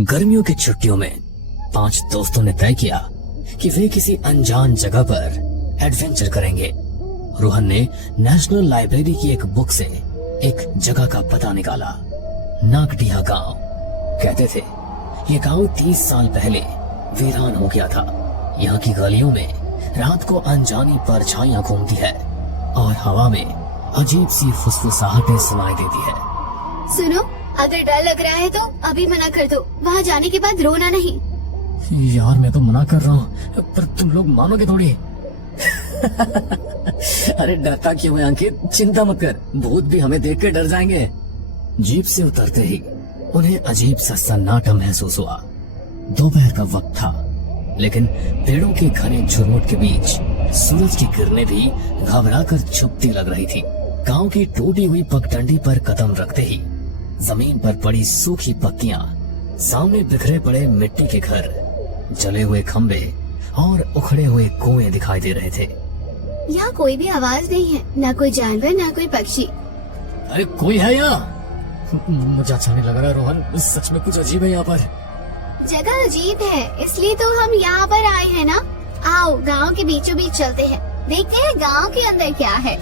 गर्मियों की छुट्टियों में 5 दोस्तों ने तय किया कि वे किसी अनजान जगह पर एडवेंचर करेंगे। रोहन ने नेशनल लाइब्रेरी की एक बुक से एक जगह का पता निकाला, नागडीहा गांव। कहते थे ये गांव 30 साल पहले वीरान हो गया था। यहाँ की गलियों में रात को अनजानी परछाइयां घूमती है और हवा में अजीब सी फुसफुसाहटें सुनाई देती है। सुनो, अगर डर लग रहा है तो अभी मना कर दो, वहाँ जाने के बाद रोना नहीं। यार मैं तो मना कर रहा हूँ, पर तुम लोग मानोगे थोड़ी। अरे डरता क्यों है अंकित, चिंता मत कर, भूत भी हमें देख के डर जाएंगे। जीप से उतरते ही उन्हें अजीब सा सन्नाटा महसूस हुआ। दोपहर का वक्त था, लेकिन पेड़ों के घने झुरमुट के बीच सूरज की किरणें भी घबराकर छुपती लग रही थी। गांव की टूटी हुई पगडंडी पर कदम रखते ही जमीन पर पड़ी सूखी पत्तियां, सामने बिखरे पड़े मिट्टी के घर, जले हुए खंबे और उखड़े हुए कुएं दिखाई दे रहे थे। यहाँ कोई भी आवाज नहीं है, ना कोई जानवर ना कोई पक्षी। अरे कोई है यहाँ? मुझे अच्छा नहीं लग रहा रोहन, सच में कुछ अजीब है यहाँ पर। जगह अजीब है, इसलिए तो हम यहाँ पर आए हैं ना। आओ गांव के बीचों बीच चलते हैं, देखते हैं गांव के अंदर क्या है।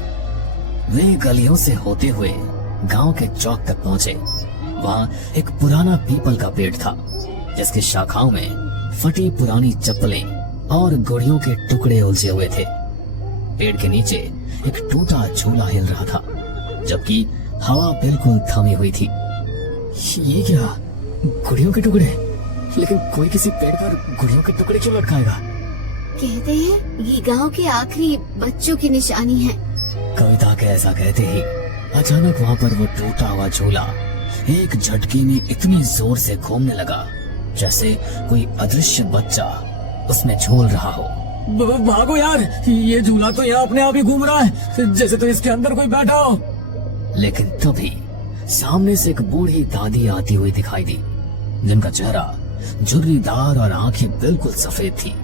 वे गलियों से होते हुए गांव के चौक तक पहुँचे। वहाँ एक पुराना पीपल का पेड़ था, जिसकी शाखाओं में फटी पुरानी चप्पलें और गुड़ियों के टुकड़े उलझे हुए थे। पेड़ के नीचे एक टूटा झूला हिल रहा था, जबकि हवा बिल्कुल थमी हुई थी। ये क्या, गुड़ियों के टुकड़े? लेकिन कोई किसी पेड़ पर गुड़ियों के टुकड़े क्यों लटकाएगा? कहते हैं ये गांव के आखिरी बच्चों की निशानी है। कविता के ऐसा कहते ही अचानक वहाँ पर वो टूटा हुआ झूला एक झटके में इतनी जोर से घूमने लगा, जैसे कोई अदृश्य बच्चा उसमें झूल रहा हो। भागो यार, ये झूला तो यहाँ अपने आप ही घूम रहा है, जैसे तो इसके अंदर कोई बैठा हो। लेकिन तभी सामने से एक बूढ़ी दादी आती हुई दिखाई दी, जिनका चेहरा झुर्रीदार और आंखें बिल्कुल सफेद थी।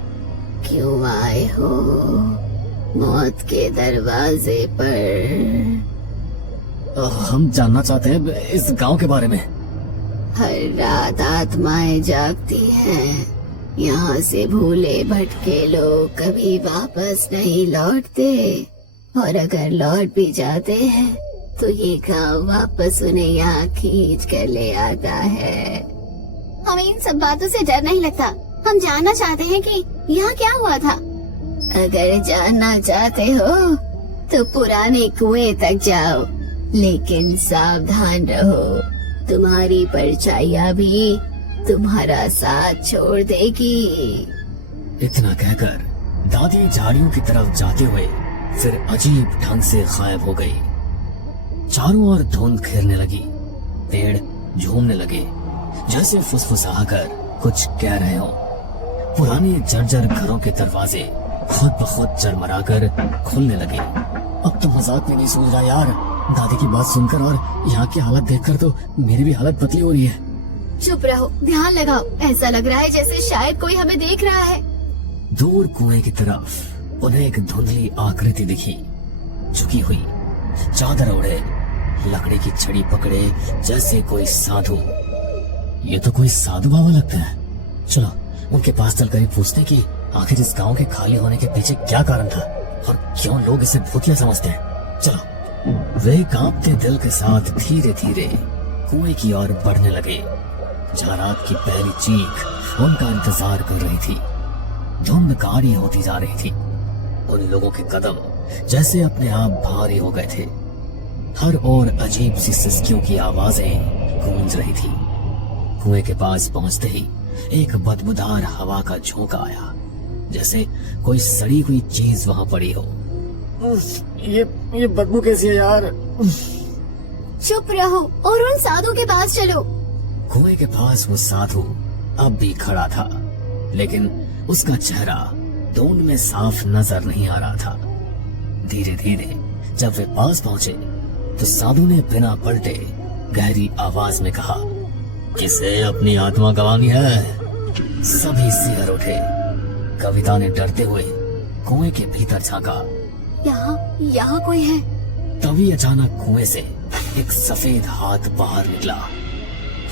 क्यों आए हो मौत के दरवाजे पर? हम जानना चाहते हैं इस गांव के बारे में। हर रात आत्माएं जागती हैं। यहाँ से भूले भटके लोग कभी वापस नहीं लौटते, और अगर लौट भी जाते हैं तो ये गांव वापस उन्हें यहाँ खींच कर ले आता है। हमें इन सब बातों से डर नहीं लगता, हम जानना चाहते हैं कि यहाँ क्या हुआ था। अगर जानना चाहते हो तो पुराने कुएं तक जाओ, लेकिन सावधान रहो, तुम्हारी परछाइयां भी तुम्हारा साथ छोड़ देगी। इतना कहकर दादी झाड़ियों की तरफ जाते हुए फिर अजीब ढंग से गायब हो गई। चारों ओर धुंध घेरने लगी, पेड़ झूमने लगे, जैसे फुसफुसा कर कुछ कह रहे हो। पुराने जर्जर घरों के दरवाजे खुद ब खुद चरमराकर खुलने लगे। अब तो मजाक भी नहीं सुन रहा यार, दादी की बात सुनकर और यहाँ की हालत देखकर तो मेरी भी हालत बदली हो रही है। चुप रहो, ध्यान लगाओ, ऐसा लग रहा है जैसे शायद कोई हमें देख रहा है। दूर कुएं की तरफ उन्हें एक धुंधली आकृति दिखी, झुकी हुई, चादर ओढ़े, लकड़ी की छड़ी पकड़े, जैसे कोई साधु। ये तो कोई साधु बाबा लगता है। चलो उनके पास चलकर पूछते कि आखिर इस गांव के खाली होने के पीछे क्या कारण था और क्यों लोग इसे भूतिया समझते हैं। चलो। वे कांपते दिल के साथ धीरे धीरे कुएं की ओर बढ़ने लगे, जहाँ रात की पहली चीख उनका इंतजार कर रही थी। धुंध गाढ़ी होती जा रही थी, उन लोगों के कदम जैसे अपने आप भारी हो गए थे। हर ओर अजीब सी सिसकियों की आवाजें गूंज रही थी। कुएं के पास पहुंचते ही एक बदबूदार हवा का झोंका आया, जैसे कोई सड़ी हुई चीज वहां पड़ी हो। ये बदबू कैसी है यार? चुप रहो और उन साधु के पास चलो। कुएं के पास वो साधु अब भी खड़ा था, लेकिन उसका चेहरा धुंध में साफ नजर नहीं आ रहा था। धीरे धीरे जब वे पास पहुंचे तो साधु ने बिना पलटे गहरी आवाज में कहा, किसे अपनी आत्मा गंवानी है? सभी सिहर उठे। कविता ने डरते हुए कुएं के भीतर झांका। यहाँ कोई है। तभी अचानक कुएं से एक सफेद हाथ बाहर निकला,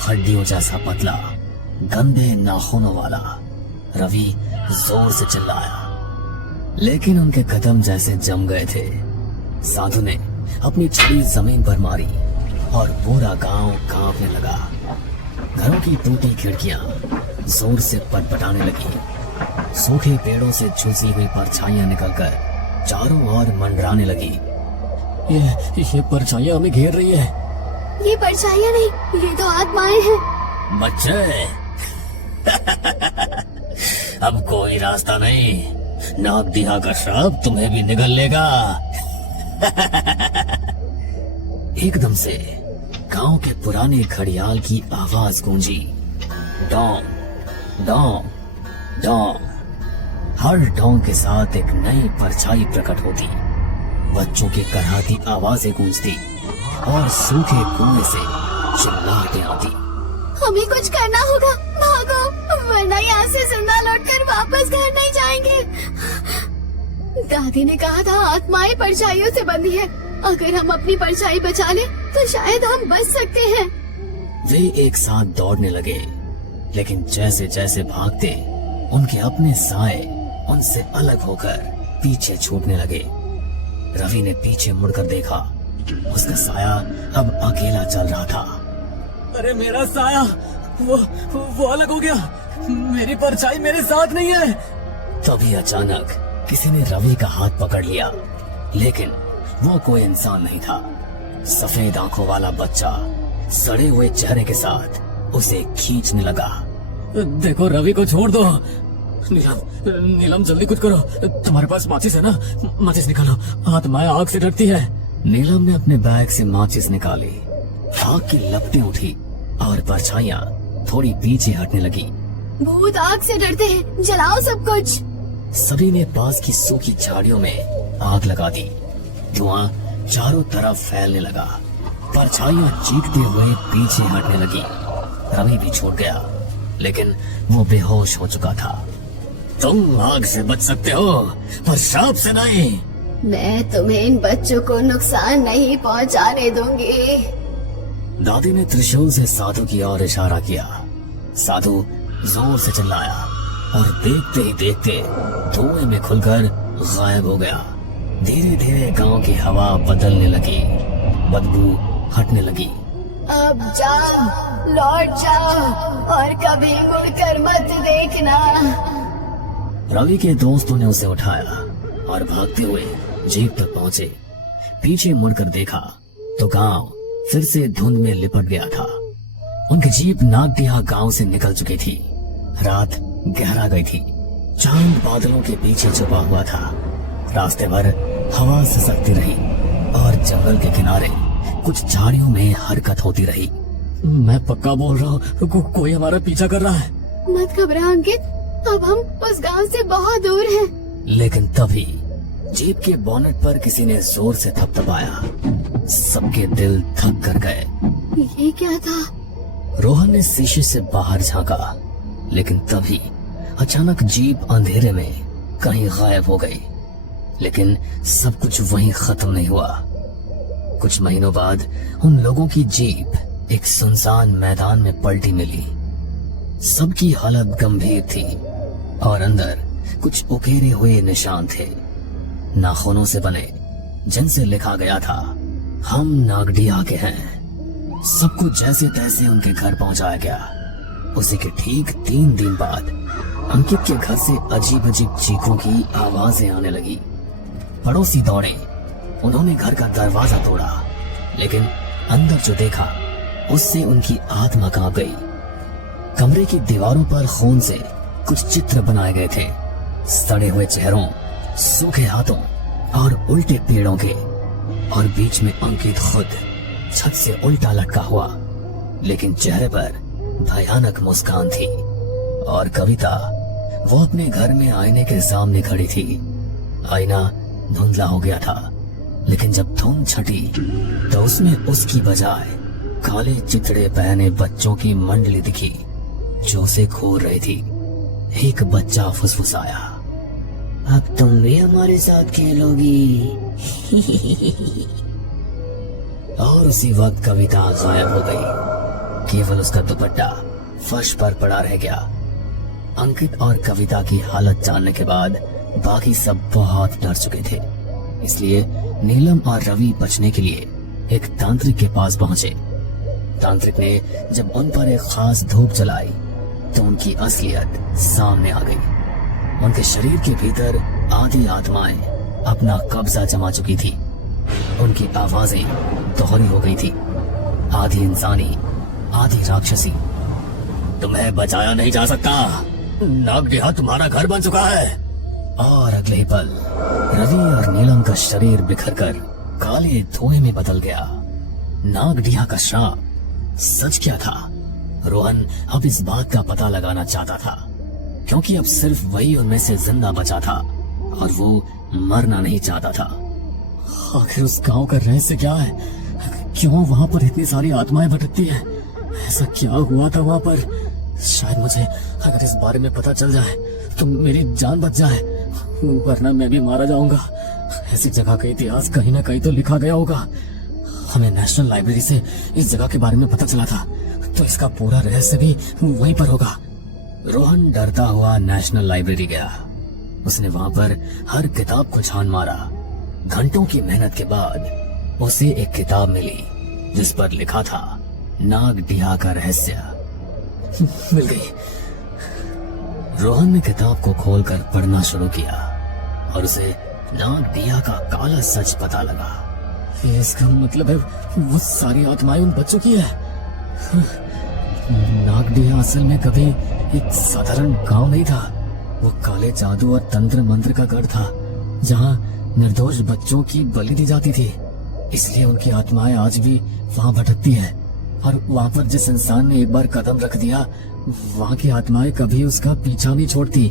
हड्डियों जैसा पतला, गंदे नाखूनों वाला। रवि जोर से चिल्लाया, लेकिन उनके कदम जैसे जम गए थे। साधु ने अपनी छड़ी जमीन पर मारी और पूरा गांव कांपने लगा। घरों की टूटी खिड़कियां जोर से पटपटाने लगी। सूखे पेड़ों से झुलसी हुई परछाइयां निकलकर चारों ओर मंडराने लगी। ये परछाइयां हमें घेर रही है। ये परछाइयां नहीं, ये तो आत्माएं हैं। बच्चे अब कोई रास्ता नहीं, नागदिहा का श्राप तुम्हें भी निगल लेगा। एकदम से गांव के पुराने घड़ियाल की आवाज गूंजी, डोंग डोंग डोंग। हर डोंग के साथ एक नई परछाई प्रकट होती, बच्चों की कराहती आवाजें गूंजती और सूखे कुएं से चिल्लाहटें आती। हमें कुछ करना होगा, भागो, वरना यहाँ से जिंदा लौटकर वापस घर नहीं जाएंगे। दादी ने कहा था आत्माएं परछाइयों से बंधी है। अगर हम अपनी परछाई बचा लें तो शायद हम बच सकते हैं। वे एक साथ दौड़ने लगे, लेकिन जैसे जैसे भागते उनके अपने साए उनसे अलग होकर पीछे छूटने लगे। रवि ने पीछे मुड़कर देखा, उसका साया अब अकेला चल रहा था। अरे मेरा साया वो अलग हो गया, मेरी परछाई मेरे साथ नहीं है। तभी अचानक किसी ने रवि का हाथ पकड़ लिया, लेकिन वो कोई इंसान नहीं था। सफेद आंखों वाला बच्चा सड़े हुए चेहरे के साथ उसे खींचने लगा। देखो रवि को छोड़ दो। नीलम जल्दी कुछ करो, तुम्हारे पास माचिस है ना? माचिस निकालो, आत्माएं आग से डरती है। नीलम ने अपने बैग से माचिस निकाली। आग की लपटें उठी और परछाइयां थोड़ी पीछे हटने लगी। भूत आग से डरते हैं, जलाओ सब कुछ। सभी ने पास की सूखी झाड़ियों में आग लगा दी। धुआं चारों तरफ फैलने लगा। परछाइयां चीखते हुए पीछे हटने लगी। रवि भी छूट गया, लेकिन वो बेहोश हो चुका था। तुम आग से बच सकते हो, पर श्राप से नहीं। मैं तुम्हें इन बच्चों को नुकसान नहीं पहुंचाने दूंगी। दादी ने त्रिशूल से साधु की ओर इशारा किया। साधु जोर से चिल्लाया और देखते ही देखते धुएं में खुलकर गायब हो गया। धीरे धीरे गांव की हवा बदलने लगी, बदबू हटने लगी। अब जाओ, लौट जाओ और कभी मुड़कर मत देखना। रवि के दोस्तों ने उसे उठाया और भागते हुए जीप तक पहुंचे। पीछे मुड़कर देखा तो गांव फिर से धुंध में लिपट गया था। उनकी जीप नागदिहा गांव से निकल चुकी थी। रात गहरा गई थी, चांद बादलों के पीछे छुपा हुआ था। रास्ते भर हवा सिसकती रही और जंगल के किनारे कुछ झाड़ियों में हरकत होती रही। मैं पक्का बोल रहा हूँ, कोई हमारा पीछा कर रहा है। मत घबरा अंकित, अब हम उस गांव से बहुत दूर हैं। लेकिन तभी जीप के बोनेट पर किसी ने जोर से थपथपाया। सबके दिल थक कर गए। ये क्या था? रोहन ने शीशे से बाहर झांका, लेकिन तभी अचानक जीप अंधेरे में कहीं गायब हो गई। लेकिन सब कुछ वहीं खत्म नहीं हुआ। कुछ महीनों बाद उन लोगों की जीप एक सुनसान मैदान में पलटी मिली। सबकी हालत गंभीर थी और अंदर कुछ उकेरे हुए निशान थे, नाखूनों से बने, जिनसे लिखा गया था, हम नागदिहा के हैं। सबको जैसे तैसे उनके घर पहुंचाया गया। उसी के ठीक 3 दिन बाद अंकित के घर से अजीब अजीब चीखों की आवाजें आने लगी। पड़ोसी दौड़े, उन्होंने घर का दरवाजा तोड़ा, लेकिन अंदर जो देखा उससे उनकी आत्मा कांप गई। कमरे की दीवारों पर खून से कुछ चित्र बनाए गए थे, सड़े हुए चेहरों, सूखे हाथों और उल्टे पेड़ों के, और बीच में अंकित खुद छत से उल्टा लटका हुआ, लेकिन चेहरे पर भयानक मुस्कान थी। और कविता, वो अपने घर में आईने के सामने खड़ी थी। आईना धुंधला हो गया था, लेकिन जब धुंध छटी तो उसमें उसकी बजाय काले चितड़े पहने बच्चों की मंडली दिखी जो उसे घूर रही थी। एक बच्चा फुसफुसाया, अब तुम भी हमारे साथ खेलोगी। और उसी वक्त कविता गायब हो गई। केवल उसका दुपट्टा फर्श पर पड़ा रह गया। अंकित और कविता की हालत जानने के बाद बाकी सब बहुत डर चुके थे, इसलिए नीलम और रवि बचने के लिए एक तांत्रिक के पास पहुंचे। तांत्रिक ने जब उन पर एक खास धूप जलाई तो उनकी असलियत सामने आ गई। उनके शरीर के भीतर आधी आत्माएं अपना कब्जा जमा चुकी थी। उनकी आवाजें दोहरी हो गई थी, आधी इंसानी आधी राक्षसी। तुम्हें बचाया नहीं जा सकता, नागदेहा तुम्हारा घर बन चुका है। और अगले ही पल रवि और नीलम का शरीर बिखरकर काले धुएं में बदल गया। नागदेहा का श्राप सच क्या था? रोहन अब इस बात का पता लगाना चाहता था, क्योंकि अब सिर्फ वही उनमें से जिंदा बचा था और वो मरना नहीं चाहता था। आखिर उस गांव का रहस्य क्या है? क्यों वहां पर इतनी सारी आत्माएं भटकती हैं? ऐसा क्या हुआ था वहां पर? शायद मुझे अगर इस बारे में पता चल जाए तो मेरी जान बच जाए, वरना मैं भी मारा जाऊंगा। ऐसी जगह का इतिहास कहीं ना कहीं तो लिखा गया होगा। हमें नेशनल लाइब्रेरी से इस जगह के बारे में पता चला था, तो इसका पूरा रहस्य भी वहीं पर होगा। रोहन डरता हुआ नेशनल लाइब्रेरी गया। उसने वहां पर हर किताब को छान मारा। घंटों की मेहनत के बाद उसे एक किताब मिली जिस पर लिखा था नागदेहा का रहस्य। मिल गई। रोहन ने किताब को खोलकर पढ़ना शुरू किया और उसे नागदेहा का काला सच पता लगा। इसका मतलब है वो सारी आत्माएं उन बच्चों की है। नागदेहा असल में कभी एक साधारण गांव नहीं था। वो काले जादू और तंत्र मंत्र का गढ़ था, जहां निर्दोष बच्चों की बलि दी जाती थी। इसलिए उनकी आत्माएं आज भी वहां भटकती है, और वहां पर जिस इंसान ने एक बार कदम रख दिया, वहां की आत्माएं कभी उसका पीछा नहीं छोड़ती।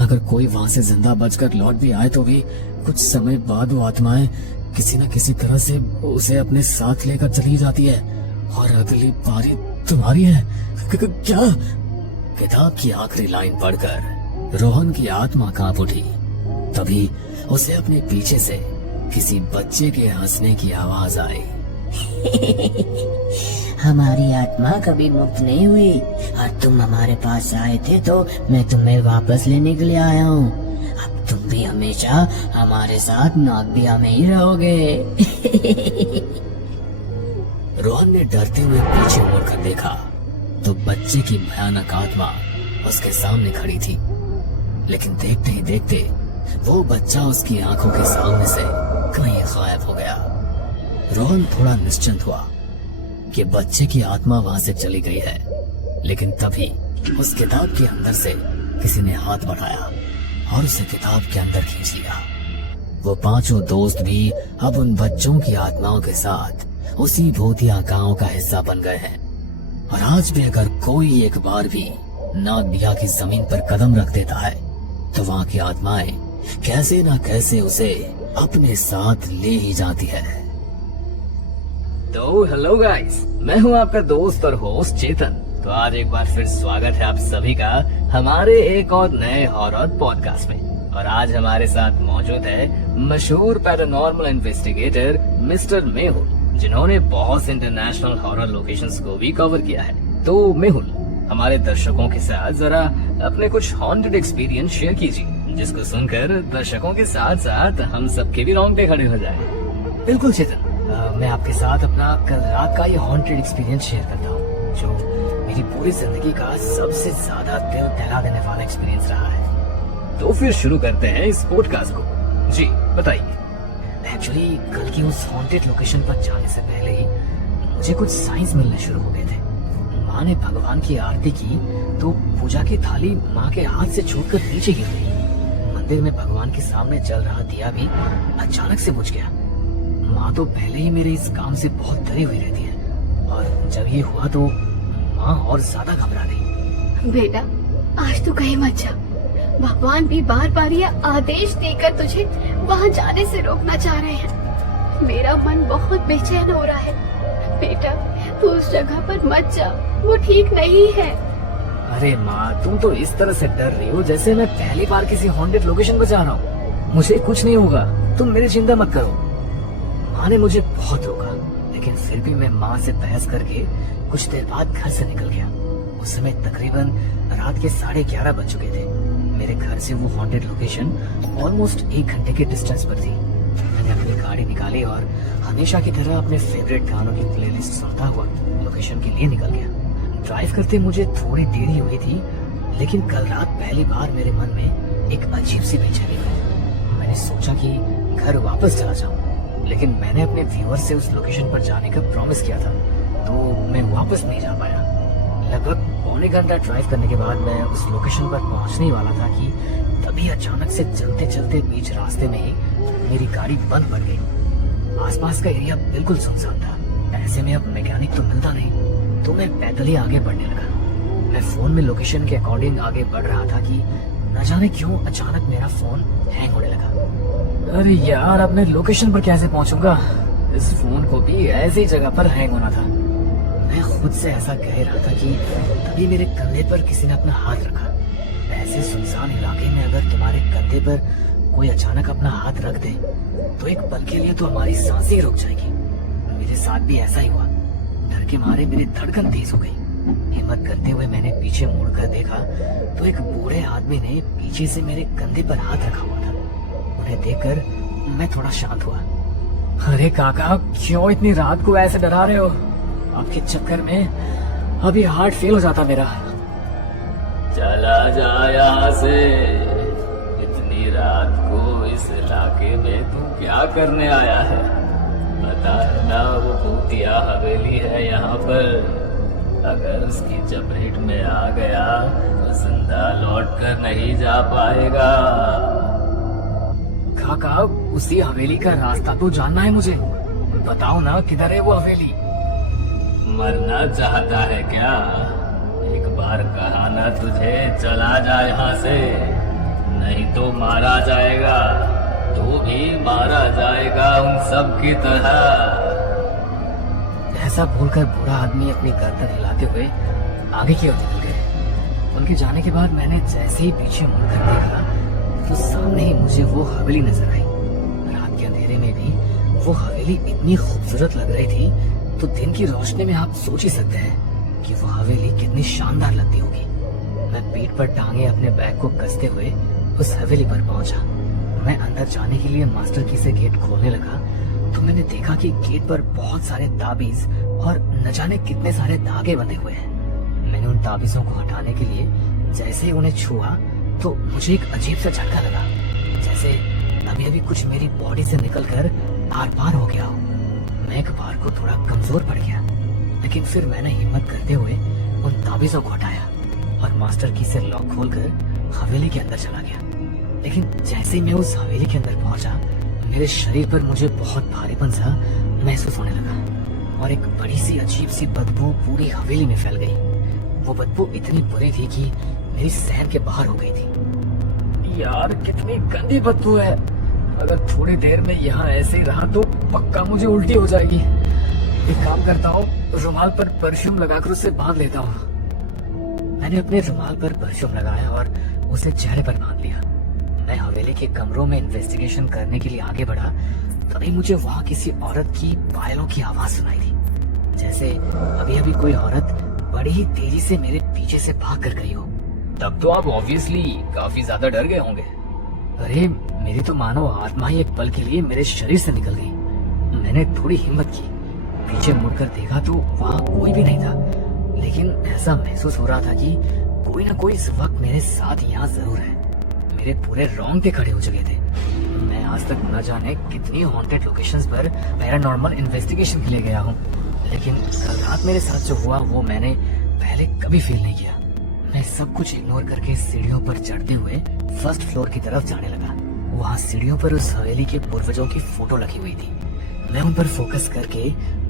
अगर कोई वहां से जिंदा बचकर लौट भी आए तो भी कुछ समय बाद वो आत्माएं किसी न किसी तरह से उसे अपने साथ लेकर चली जाती है। और अगली बारी तुम्हारी है। क्या? किताब की आखिरी लाइन पढ़कर रोहन की आत्मा कांप उठी। तभी उसे अपने पीछे से किसी बच्चे के हंसने की आवाज आई। हमारी आत्मा कभी मुक्त नहीं हुई, और तुम हमारे पास आए थे तो मैं तुम्हें वापस लेने के लिए आया हूँ। अब तुम भी हमेशा हमारे साथ नागदेहा में ही रहोगे। रोहन ने डरते हुए पीछे मुड़कर देखा तो बच्चे की भयानक आत्मा उसके सामने खड़ी थी। लेकिन देखते ही देखते वो बच्चा उसकी आंखों के सामने से कहीं गायब हो गया। रोहन थोड़ा निश्चिंत हुआ कि बच्चे की आत्मा वहां से चली गई है, लेकिन तभी उस किताब के अंदर से किसी ने हाथ बढ़ाया और उसे किताब के अंदर खींच लिया। वो पांचों दोस्त भी अब उन बच्चों की आत्माओं के साथ उसी भूतिया गांव का हिस्सा बन गए हैं। और आज भी अगर कोई एक बार भी नागदेहा की जमीन पर कदम रख देता है तो वहां की आत्माएं कैसे ना कैसे उसे अपने साथ ले ही जाती है। तो हेलो गाइस, मैं हूं आपका दोस्त और होस्ट चेतन। तो आज एक बार फिर स्वागत है आप सभी का हमारे एक और नए हॉरर पॉडकास्ट में। और आज हमारे साथ मौजूद है मशहूर पैरानॉर्मल इन्वेस्टिगेटर मिस्टर मेहुल, जिन्होंने बहुत से इंटरनेशनल हॉरर लोकेशंस को भी कवर किया है। तो मेहुल, हमारे दर्शकों के साथ जरा अपने कुछ हॉन्टेड एक्सपीरियंस शेयर कीजिए, जिसको सुनकर दर्शकों के साथ साथ हम सबके भी रोंगटे खड़े हो जाए। बिल्कुल चेतन, मैं आपके साथ अपना कल रात का ये हॉन्टेड एक्सपीरियंस शेयर करता हूँ, जो मेरी पूरी जिंदगी का सबसे ज्यादा दिल दहला देने वाला एक्सपीरियंस रहा है। तो फिर शुरू करते हैं इस पॉडकास्ट को। जी बताइए। एक्चुअली कल की उस हॉन्टेड लोकेशन पर जाने से पहले ही मुझे कुछ साइंस मिलने शुरू हो गए थे। माँ ने भगवान की आरती की तो पूजा की थाली माँ के हाथ से छूटकर नीचे गिर गई। मंदिर में भगवान के सामने जल रहा दिया भी अचानक से बुझ गया। माँ तो पहले ही मेरे इस काम से बहुत डरी हुई रहती है, और जब ये हुआ तो माँ और ज्यादा घबरा गई। बेटा, आज तू कहीं मत जा। भगवान भी बार बार ये आदेश देकर तुझे वहाँ जाने से रोकना चाह रहे हैं। मेरा मन बहुत बेचैन हो रहा है। बेटा, तू उस जगह पर मत जा, वो ठीक नहीं है। अरे माँ, तुम तो इस तरह से डर रही हो जैसे मैं पहली बार किसी हॉन्टेड लोकेशन पर जा रहा हूँ। मुझे कुछ नहीं होगा, तुम मेरी चिंता मत करो। माँ ने मुझे बहुत रोका, लेकिन फिर भी मैं माँ से बहस करके कुछ देर बाद घर से निकल गया। उस समय तकरीबन रात के 11:30 बज चुके थे। मेरे घर से वो हॉन्टेड लोकेशन ऑलमोस्ट 1 घंटे के डिस्टेंस पर थी। मैंने अपनी गाड़ी निकाली और हमेशा की तरह अपने फेवरेट गानों की प्लेलिस्ट सुनता हुआ लोकेशन के लिए निकल गया। ड्राइव करते मुझे थोड़ी देरी हुई थी, लेकिन कल रात पहली बार मेरे मन में एक अजीब सी बेचैनी हुई। मैंने सोचा कि घर वापस चला जाऊं, लेकिन मैंने अपने व्यूअर से उस लोकेशन पर जाने का प्रॉमिस किया था, तो मैं वापस नहीं जा पाया। लगभग पौने घंटा ड्राइव करने के बाद मैं उस लोकेशन पर पहुंचने ही वाला था कि तभी अचानक से चलते चलते बीच रास्ते में ही मेरी गाड़ी बंद पड़ गई। आसपास का एरिया बिल्कुल सुनसान था। ऐसे में अब मैकेनिक तो मिलता नहीं, तो मैं पैदल ही आगे बढ़ने लगा। मैं फोन में लोकेशन के अकॉर्डिंग आगे बढ़ रहा था कि न जाने क्यों अचानक मेरा फोन हैंग होने लगा। अरे यार, अब मैं लोकेशन पर कैसे पहुंचूंगा? इस फोन को भी ऐसी जगह पर हैंग होना था। मैं खुद से ऐसा कह रहा था कि तभी मेरे कंधे पर किसी ने अपना हाथ रखा। ऐसे सुनसान इलाके में अगर तुम्हारे कंधे पर कोई अचानक अपना हाथ रख दे तो एक पल के लिए तो हमारी सांसें ही रुक जाएगी। मेरे साथ भी ऐसा ही हुआ। डर के मारे मेरी धड़कन तेज हो गई। हिम्मत करते हुए मैंने पीछे मुड़कर देखा तो एक बूढ़े आदमी ने पीछे से मेरे कंधे पर हाथ रखा हुआ था। उन्हें देखकर मैं थोड़ा शांत हुआ। अरे काका, क्यों इतनी रात को ऐसे डरा रहे हो? आपके चक्कर में अभी हार्ट फेल हो जाता मेरा। चला जा यहाँ से। इतनी रात को इस इलाके में तू क्या करने आया है? बता ना, वो भूतिया हवेली है यहाँ पर। अगर उसकी चपेट में आ गया तो जिंदा लौट कर नहीं जा पाएगा। काका, उसी हवेली का रास्ता तो जानना है मुझे। बताओ ना, किधर है वो हवेली? मरना चाहता है क्या? एक बार कहा ना तुझे, चला जा यहाँ से, नहीं तो मारा जाएगा। तू भी मारा जाएगा उन सब की तरह। ऐसा बोलकर बूढ़ा आदमी अपनी गर्दन हिलाते हुए आगे की ओर निकल गए। उनके जाने के बाद मैंने जैसे ही पीछे मुड़कर देखा तो सामने ही मुझे वो हवेली नजर आई। रात के अंधेरे में भी वो हवेली इतनी खूबसूरत लग रही थी, तो दिन की रोशनी में आप सोच ही सकते हैं कि वो हवेली कितनी शानदार लगती होगी। मैं पीठ पर टांगे अपने बैग को कसते हुए उस हवेली पर पहुंचा। मैं अंदर जाने के लिए मास्टर की से गेट खोलने लगा तो मैंने देखा कि गेट पर बहुत सारे ताबीज और न जाने कितने सारे धागे बंधे हुए हैं। मैंने उन ताबीजों को हटाने के लिए जैसे ही उन्हें छुआ तो मुझे एक अजीब सा झटका लगा, जैसे अभी अभी कुछ मेरी बॉडी से निकलकर आर पार हो गया हो। मैं एक बार को थोड़ा कमजोर पड़ गया, लेकिन फिर मैंने हिम्मत करते हुए उन ताबीजों को हटाया और मास्टर की से लॉक खोलकर हवेली के अंदर चला गया। लेकिन जैसे ही मैं उस हवेली के अंदर पहुंचा, मेरे शरीर पर मुझे बहुत भारीपन सा महसूस होने लगा और एक बड़ी सी अजीब सी बदबू पूरी हवेली में फैल गई। वो बदबू इतनी बुरी थी कि मेरी सहन के बाहर हो गई थी। यार, कितनी गंदी बदबू है। अगर थोड़ी देर में यहाँ ऐसे ही रहा तो पक्का मुझे उल्टी हो जाएगी। एक काम करता हूँ, रुमाल पर परफ्यूम लगाकर उसे बांध लेता हूँ। मैंने अपने रुमाल पर परफ्यूम लगाया और उसे चेहरे पर बांध लिया। मैं हवेली के कमरों में इन्वेस्टिगेशन करने के लिए आगे बढ़ा, तभी मुझे वहाँ किसी औरत की पायलों की आवाज सुनाई दी, जैसे अभी अभी कोई औरत बड़ी ही तेजी से मेरे पीछे से भाग कर गई हो। तब तो आप ऑब्वियसली काफी ज्यादा डर गए होंगे। अरे, मेरी तो मानो आत्मा ही एक पल के लिए मेरे शरीर से निकल गई। मैंने थोड़ी हिम्मत की, पीछे मुड़कर देखा तो वहाँ कोई भी नहीं था, लेकिन ऐसा महसूस हो रहा था कि कोई ना कोई इस वक्त मेरे साथ यहाँ जरूर है। मेरे पूरे रोंगटे खड़े हो चुके थे। मैं आज तक न जाने कितनी हॉन्टेड लोकेशंस पर पैरानॉर्मल इन्वेस्टिगेशन के लिए गया हूँ, लेकिन कल रात मेरे साथ जो हुआ वो मैंने पहले कभी फील नहीं किया। मैं सब कुछ इग्नोर करके सीढ़ियों पर चढ़ते हुए फर्स्ट फ्लोर की तरफ जाने लगा। वहाँ सीढ़ियों पर उस हवेली के पूर्वजों की फोटो लगी हुई थी। मैं उन पर फोकस करके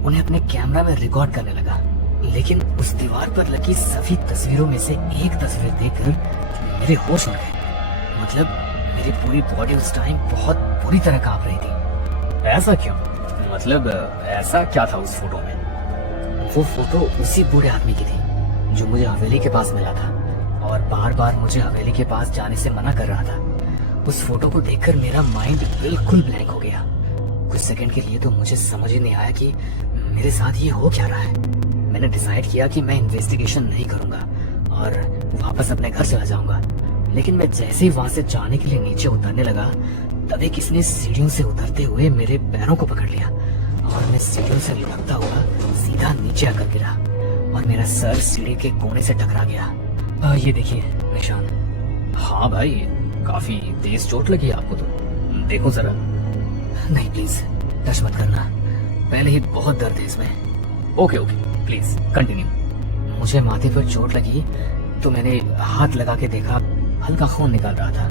उन्हें अपने कैमरा में रिकॉर्ड करने लगा, लेकिन उस दीवार पर लगी सभी तस्वीरों में से एक तस्वीर देखकर मेरे होश उड़ गए। मतलब मेरी पूरी बॉडी उस टाइम बहुत बुरी तरह कांप रही थी। ऐसा क्यों? मतलब ऐसा क्या था उस फोटो में? वो फोटो उसी बूढ़े आदमी की थी जो मुझे हवेली के पास मिला था और बार बार मुझे हवेली के पास जाने से मना कर रहा था। उस फोटो को देखकर मेरा माइंड बिल्कुल ब्लैंक हो गया। कुछ सेकंड के लिए तो मुझे समझ ही नहीं आया कि मेरे साथ ये हो क्या रहा है। मैंने डिसाइड किया कि मैं इन्वेस्टिगेशन नहीं करूंगा और वापस अपने घर चला जाऊंगा। लेकिन मैं जैसे ही वहां से जाने के लिए नीचे उतरने लगा, तभी किसी ने सीढ़ियों से उतरते हुए मेरे पैरों को पकड़ लिया और मैं सीढ़ियों से लुढ़कता हुआ सीधा नीचे आकर गिरा और मेरा सर सीढ़ी के कोने से टकरा गया। ये देखिए निशान। हाँ भाई, काफी तेज चोट लगी आपको तो, देखो जरा। नहीं प्लीज, टच मत करना, पहले ही बहुत दर्द है इसमें। Okay please continue. मुझे माथे पर चोट लगी तो मैंने हाथ लगा के देखा, हल्का खून निकल रहा था।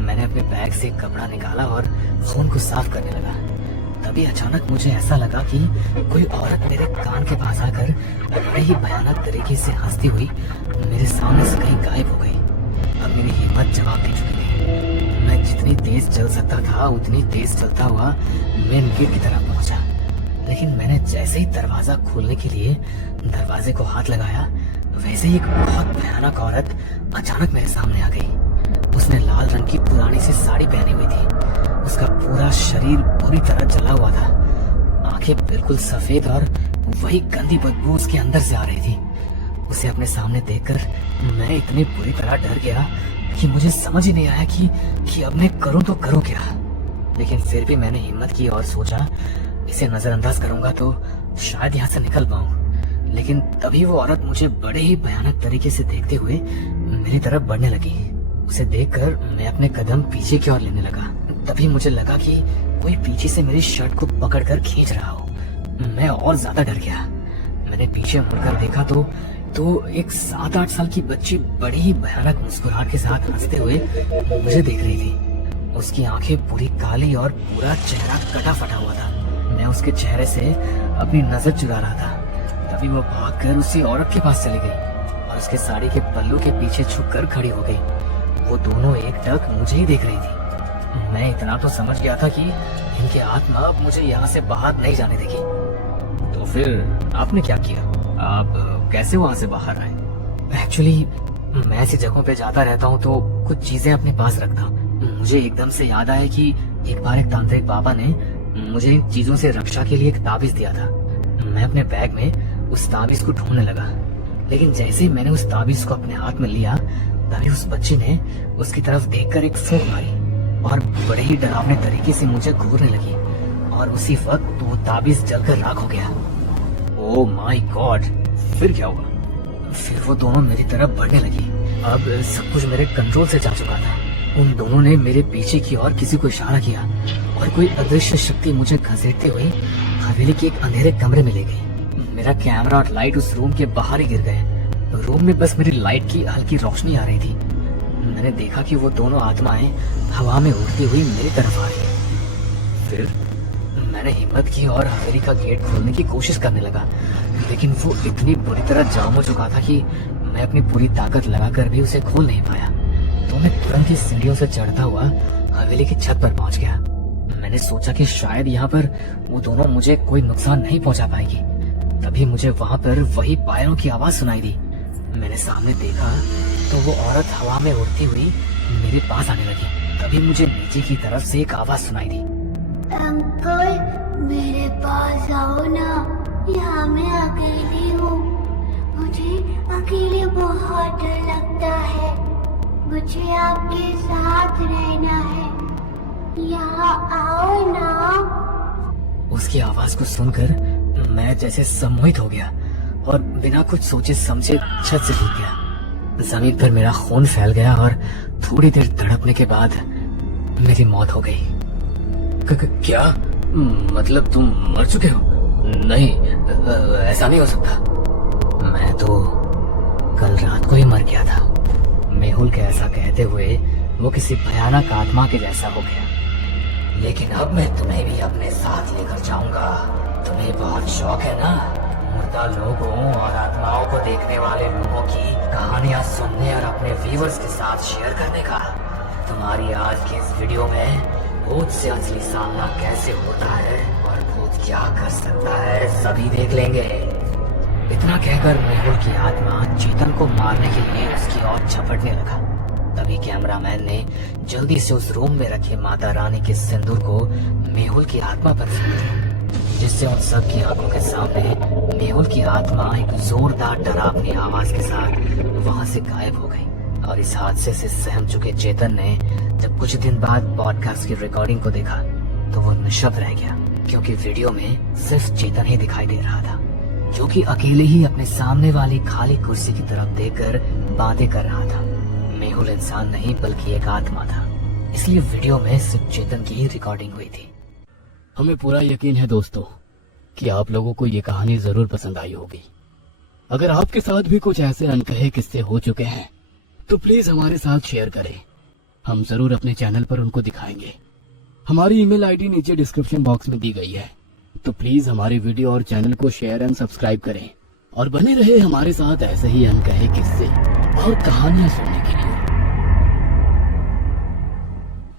मैंने अपने बैग से कपड़ा निकाला और खून को साफ करने लगा। तभी अचानक मुझे ऐसा लगा कि कोई औरत मेरे कान के पास आकर बड़े ही भयानक तरीके से हंसती हुई मेरे सामने से कहीं गायब हो गई। अब मेरी हिम्मत जवाब दे चुकी थी। मैं जितनी तेज चल सकता था उतनी तेज चलता हुआ मेन गेट की तरफ पहुंचा। लेकिन मैंने जैसे ही दरवाजा खोलने के लिए दरवाजे को हाथ लगाया, वैसे ही एक बहुत भयानक औरत अचानक मेरे सामने आ गई। उसने लाल रंग की पुरानी सी साड़ी पहनी हुई थी। उसका पूरा शरीर पूरी तरह जला हुआ था। आंखें बिल्कुल सफेद और वही गंदी बदबू उसके अंदर से आ रही थी। उसे अपने सामने देखकर मैं इतनी बुरी तरह डर गया कि मुझे समझ ही नहीं आया कि अब मैं करूं तो करूं क्या। लेकिन फिर भी मैंने हिम्मत की और सोचा इसे नजरअंदाज करूंगा तो शायद यहाँ से निकल पाऊं। लेकिन तभी वो औरत मुझे बड़े ही भयानक तरीके से देखते हुए मेरी तरफ बढ़ने लगी। उसे देखकर मैं अपने कदम पीछे की ओर लेने लगा। तभी मुझे लगा कि कोई पीछे से मेरी शर्ट को पकड़कर खींच रहा हो। मैं और ज्यादा डर गया। मैंने पीछे मुड़कर देखा तो एक 7-8 साल की बच्ची बड़ी ही भयानक मुस्कुराहट के साथ हंसते हुए मुझे देख रही थी। उसकी आंखें पूरी काली और पूरा चेहरा कटा फटा हुआ था। मैं उसके चेहरे से अपनी नजर चुरा रहा था। तभी वो भागकर उसी औरत के पास चली गई और उसके साड़ी के पल्लू के पीछे छुपकर खड़ी हो गई। वो दोनों एकटक मुझे ही देख रही थी। मैं इतना तो समझ गया था कि इनकी आत्मा अब मुझे यहाँ से बाहर नहीं जाने देगी। तो फिर आपने क्या किया? आप कैसे वहाँ से बाहर आए? एक्चुअली मैं ऐसी जगहों पे जाता रहता हूँ तो कुछ चीजें अपने पास रखता हूँ। मुझे एकदम से याद आया कि एक बार एक तांत्रिक बाबा ने मुझे इन चीजों से रक्षा के लिए एक ताबीज दिया था। मैं अपने बैग में उस ताबीज को ढूंढने लगा। लेकिन जैसे ही मैंने उस ताबीज को अपने हाथ में लिया, तभी उस बच्ची ने उसकी तरफ देखकर एक फूंक मारी और बड़े ही डरावने तरीके से मुझे घूरने लगी और उसी वक्त वो ताबीज जलकर राख हो गया। Oh my God! फिर क्या हुआ? फिर वो दोनों मेरी तरफ बढ़ने लगी। अब सब कुछ मेरे कंट्रोल से जा चुका था। उन दोनों ने मेरे पीछे की ओर किसी को इशारा किया और कोई अदृश्य शक्ति मुझे घसीटते हुए हवेली के एक अंधेरे कमरे में ले गई। मेरा कैमरा और लाइट उस रूम के बाहर ही गिर गए। रूम में बस मेरी लाइट की हल्की रोशनी आ रही थी। मैंने देखा कि वो दोनों आत्माएं हवा में उड़ती हुई मेरी तरफ आ रही है। फिर मैंने हिम्मत की और हवेली का गेट खोलने की कोशिश करने लगा, लेकिन वो इतनी बुरी तरह जाम हो चुका था कि मैं अपनी पूरी ताकत लगाकर भी उसे खोल नहीं पाया। तो मैं तुरंत ही सीढ़ियों से चढ़ता हुआ हवेली की छत पर पहुंच गया। मैंने सोचा कि शायद यहाँ पर वो दोनों मुझे कोई नुकसान नहीं पहुंचा पाएगी। तभी मुझे वहाँ पर वही पायरों की आवाज सुनाई दी। मैंने सामने देखा तो वो औरत हवा में उड़ती हुई मेरे पास आने लगी। तभी मुझे नीचे की तरफ से एक आवाज सुनाई दी। अंकल, मेरे पास आओ ना, यहाँ मैं अकेली हूँ। मुझे अकेले बहुत डर लगता है। मुझे आपके साथ रहना है, यहाँ आओ ना। उसकी आवाज को सुनकर मैं जैसे सम्मोहित हो गया और बिना कुछ सोचे समझे छत से कूद गया। जमीन पर मेरा खून फैल गया और थोड़ी देर तड़पने के बाद मेरी मौत हो गई। क्या? मतलब तुम मर चुके हो? नहीं, ऐसा नहीं हो सकता। मैं तो कल रात को ही मर गया था। मेहुल के ऐसा कहते हुए वो किसी भयानक आत्मा के जैसा हो गया। लेकिन अब मैं तुम्हें भी अपने साथ लेकर जाऊंगा। तुम्हें बहुत शौक है ना मुर्दा लोगों और आत्माओं को देखने वाले लोगों की कहानियां सुनने और अपने व्यूअर्स के साथ शेयर करने का। तुम्हारी आज की इस वीडियो में भूत से असली सामना कैसे होता है और भूत क्या कर सकता है, सभी देख लेंगे। इतना कहकर मेहुल की आत्मा चेतन को मारने के लिए उसकी ओर झपटने लगा। तभी कैमरामैन ने जल्दी से उस रूम में रखे माता रानी के सिंदूर को मेहुल की आत्मा पर फेंक दिया। जिससे उन सब की आंखों के सामने मेहुल की आत्मा एक जोरदार डरावनी आवाज के साथ वहां से गायब हो गई। और इस हादसे से सहम चुके चेतन ने जब कुछ दिन बाद पॉडकास्ट की रिकॉर्डिंग को देखा तो वो निशब्द रह गया, क्योंकि वीडियो में सिर्फ चेतन ही दिखाई दे रहा था, जो कि अकेले ही अपने सामने वाली खाली कुर्सी की तरफ देखकर बातें कर रहा था। मेहुल इंसान नहीं बल्कि एक आत्मा था, इसलिए वीडियो में सिर्फ चेतन की ही रिकॉर्डिंग हुई थी। हमें पूरा यकीन है दोस्तों कि आप लोगों को ये कहानी जरूर पसंद आई होगी। अगर आपके साथ भी कुछ ऐसे अनकहे किस्से हो चुके हैं तो प्लीज हमारे साथ शेयर करें, हम जरूर अपने चैनल पर उनको दिखाएंगे। हमारी ईमेल आईडी नीचे डिस्क्रिप्शन बॉक्स में दी गई है, तो प्लीज हमारे वीडियो और चैनल को शेयर एंड सब्सक्राइब करें और बने रहे हमारे साथ ऐसे ही अनकहे किस्से और कहानियां सुनने।